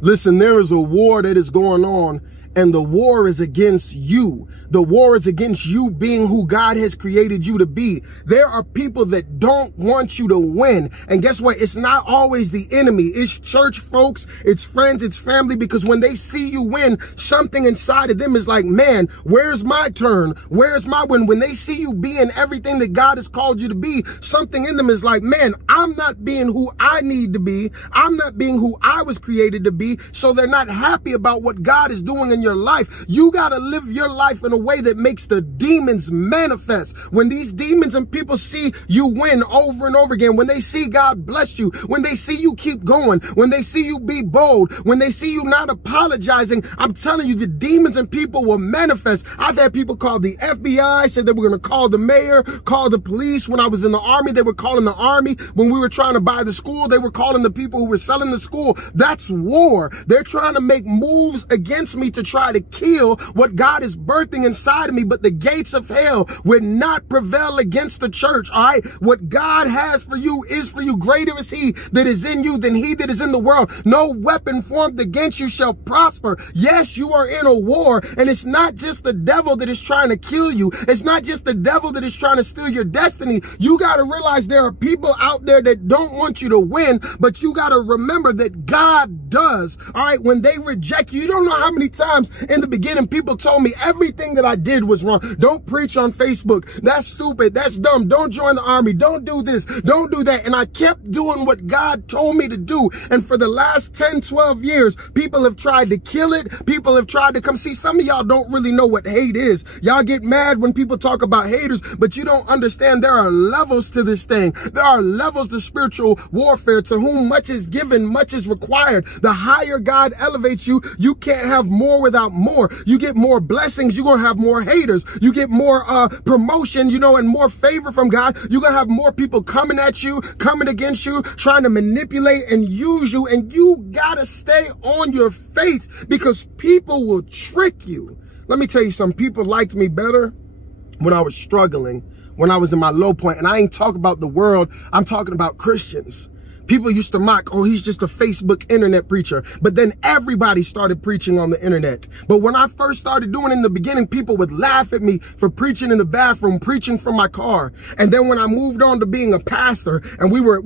Listen, there is a war that is going on, and the war is against you. The war is against you being who God has created you to be. There are people that don't want you to win. And guess what? It's not always the enemy. It's church folks, it's friends, it's family, because when they see you win, something inside of them is like, man, where's my turn? Where's my win? When they see you being everything that God has called you to be, something in them is like, man, I'm not being who I need to be. I'm not being who I was created to be. So they're not happy about what God is doing in your life. You got to live your life in a way that makes the demons manifest. When these demons and people see you win over and over again, when they see God bless you, when they see you keep going, when they see you be bold, when they see you not apologizing, I'm telling you, the demons and people will manifest. I've had people call the FBI, said they were going to call the mayor, call the police. When I was in the army, they were calling the army. When we were trying to buy the school, they were calling the people who were selling the school. That's war. They're trying to make moves against me to try to kill what God is birthing inside of me, but the gates of hell would not prevail against the church, all right? What God has for you is for you. Greater is he that is in you than he that is in the world. No weapon formed against you shall prosper. Yes, you are in a war, and it's not just the devil that is trying to kill you. It's not just the devil that is trying to steal your destiny. You got to realize there are people out there that don't want you to win, but you got to remember that God does, all right? When they reject you, you don't know how many times in the beginning people told me everything that I did was wrong. Don't preach on Facebook. That's stupid. That's dumb. Don't join the army. Don't do this. Don't do that. And I kept doing what God told me to do. And for the last 10, 12 years, people have tried to kill it. People have tried to come see. Some of y'all don't really know what hate is. Y'all get mad when people talk about haters, but you don't understand there are levels to this thing. There are levels to spiritual warfare. To whom much is given, much is required. The higher God elevates you, you can't have more without more. You get more blessings, you're going to have more haters. You get more promotion, and more favor from God. You're going to have more people coming at you, coming against you, trying to manipulate and use you. And you got to stay on your face, because people will trick you. Let me tell you something. People liked me better when I was struggling, when I was in my low point. And I ain't talking about the world. I'm talking about Christians. People used to mock, oh, he's just a Facebook internet preacher. But then everybody started preaching on the internet. But when I first started doing it in the beginning, people would laugh at me for preaching in the bathroom, preaching from my car. And then when I moved on to being a pastor, and we were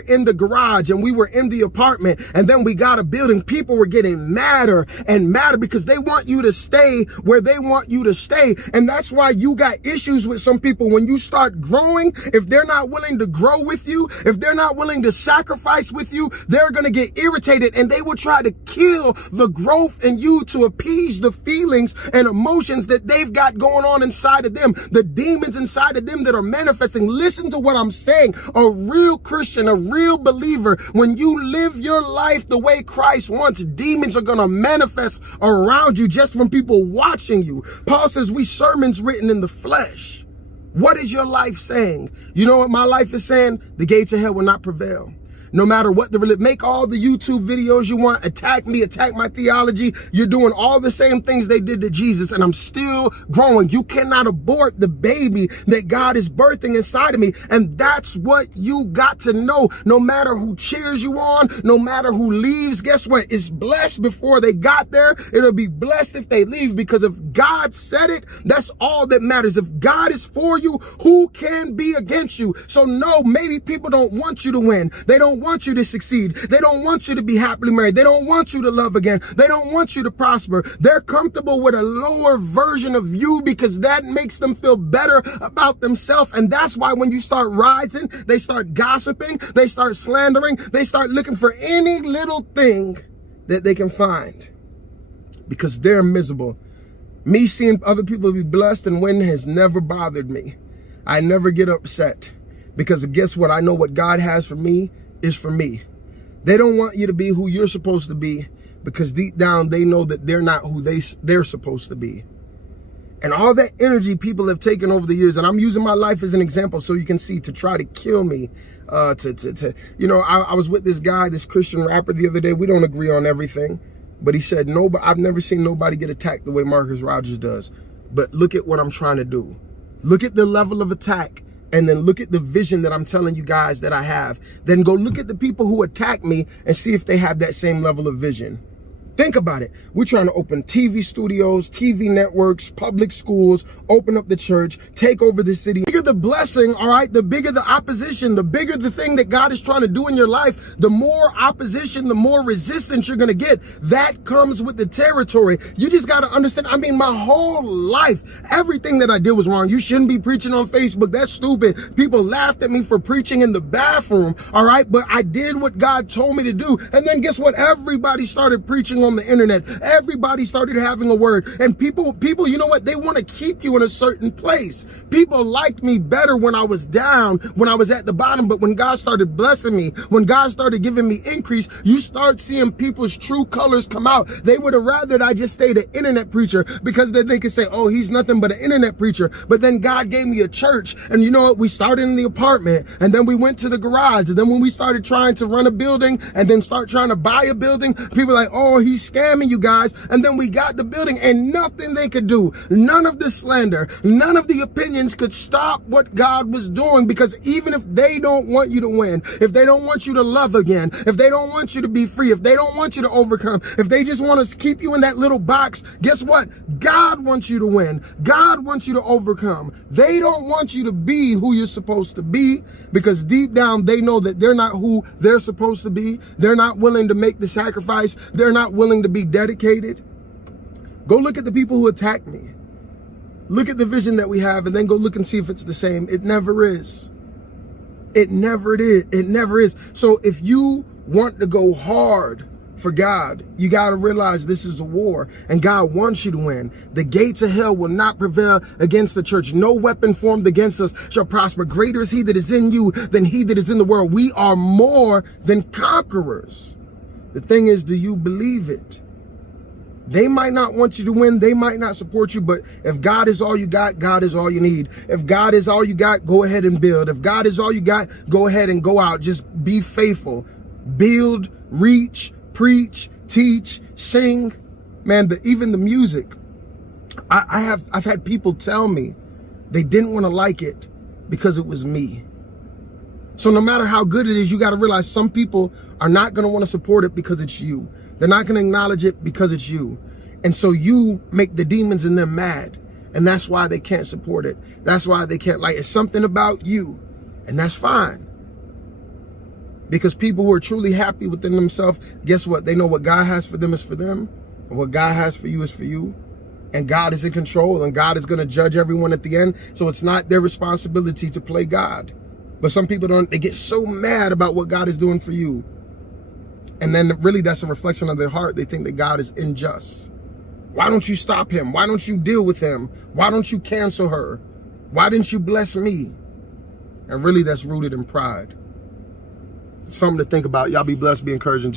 in the garage, and we were in the apartment, and then we got a building, people were getting madder and madder, because they want you to stay where they want you to stay. And that's why you got issues with some people. When you start growing, if they're not willing to grow with you, if they're not willing to sacrifice with you, they're going to get irritated, and they will try to kill the growth in you to appease the feelings and emotions that they've got going on inside of them, the demons inside of them that are manifesting. Listen to what I'm saying. A real Christian, a real believer, when you live your life the way Christ wants, demons are going to manifest around you just from people watching you. Paul says we sermons written in the flesh. What is your life saying? You know what my life is saying? The gates of hell will not prevail. No matter what make all the YouTube videos you want, attack me, attack my theology. You're doing all the same things they did to Jesus, and I'm still growing. You cannot abort the baby that God is birthing inside of me. And that's what you got to know. No matter who cheers you on, no matter who leaves, guess what? It's blessed before they got there. It'll be blessed if they leave, because if God said it, that's all that matters. If God is for you, who can be against you? So no, maybe people don't want you to win. They don't want you to succeed. They don't want you to be happily married. They don't want you to love again. They don't want you to prosper. They're comfortable with a lower version of you, because that makes them feel better about themselves. And that's why when you start rising, they start gossiping, they start slandering, they start looking for any little thing that they can find, because they're miserable. Me seeing other people be blessed and win has never bothered me. I never get upset, because guess what? I know what God has for me is for me. They don't want you to be who you're supposed to be, because deep down they know that they're not who they're supposed to be. And all that energy people have taken over the years, and I'm using my life as an example so you can see, to try to kill me, I was with this guy, this Christian rapper the other day. We don't agree on everything, but he said, no, but I've never seen nobody get attacked the way Marcus Rogers does. But look at what I'm trying to do. Look at the level of attack and then look at the vision that I'm telling you guys that I have. Then go look at the people who attack me and see if they have that same level of vision. Think about it. We're trying to open TV studios, TV networks, public schools, open up the church, take over the city. The bigger the blessing, all right, the bigger the opposition, the bigger the thing that God is trying to do in your life, the more opposition, the more resistance you're going to get. That comes with the territory. You just got to understand. I mean, my whole life, everything that I did was wrong. You shouldn't be preaching on Facebook. That's stupid. People laughed at me for preaching in the bathroom, all right, but I did what God told me to do. And then guess what? Everybody started preaching on the internet. Everybody started having a word, and people, you know what? They want to keep you in a certain place. People liked me better when I was down, when I was at the bottom, but when God started blessing me, when God started giving me increase, you start seeing people's true colors come out. They would have rather that I just stayed an internet preacher, because then they could say, oh, he's nothing but an internet preacher. But then God gave me a church, and you know what? We started in the apartment, and then we went to the garage, and then when we started trying to run a building and then start trying to buy a building, people like, oh, he's scamming you guys. And then we got the building, and nothing they could do, none of the slander, none of the opinions could stop what God was doing. Because even if they don't want you to win, if they don't want you to love again, if they don't want you to be free, if they don't want you to overcome, if they just want to keep you in that little box, guess what? God wants you to win. God wants you to overcome. They don't want you to be who you're supposed to be, because deep down they know that they're not who they're supposed to be. They're not willing to make the sacrifice. They're not willing to be dedicated. Go look at the people who attack me. Look at the vision that we have, and then go look and see if it's the same. It never is. It never is. It never is. So if you want to go hard for God, you got to realize this is a war, and God wants you to win. The gates of hell will not prevail against the church. No weapon formed against us shall prosper. Greater is he that is in you than he that is in the world. We are more than conquerors. The thing is, do you believe it? They might not want you to win. They might not support you. But if God is all you got, God is all you need. If God is all you got, go ahead and build. If God is all you got, go ahead and go out. Just be faithful. Build, reach, preach, teach, sing. Man, even the music. I've had people tell me they didn't want to like it because it was me. So no matter how good it is, you got to realize some people are not going to want to support it because it's you. They're not going to acknowledge it because it's you. And so you make the demons in them mad. And that's why they can't support it. That's why they can't like it. It's something about you. And that's fine. Because people who are truly happy within themselves, guess what? They know what God has for them is for them. And what God has for you is for you. And God is in control. And God is going to judge everyone at the end. So it's not their responsibility to play God. But some people don't. They get so mad about what God is doing for you. And then really that's a reflection of their heart. They think that God is unjust. Why don't you stop him? Why don't you deal with him? Why don't you cancel her? Why didn't you bless me? And really that's rooted in pride. Something to think about. Y'all be blessed, be encouraged.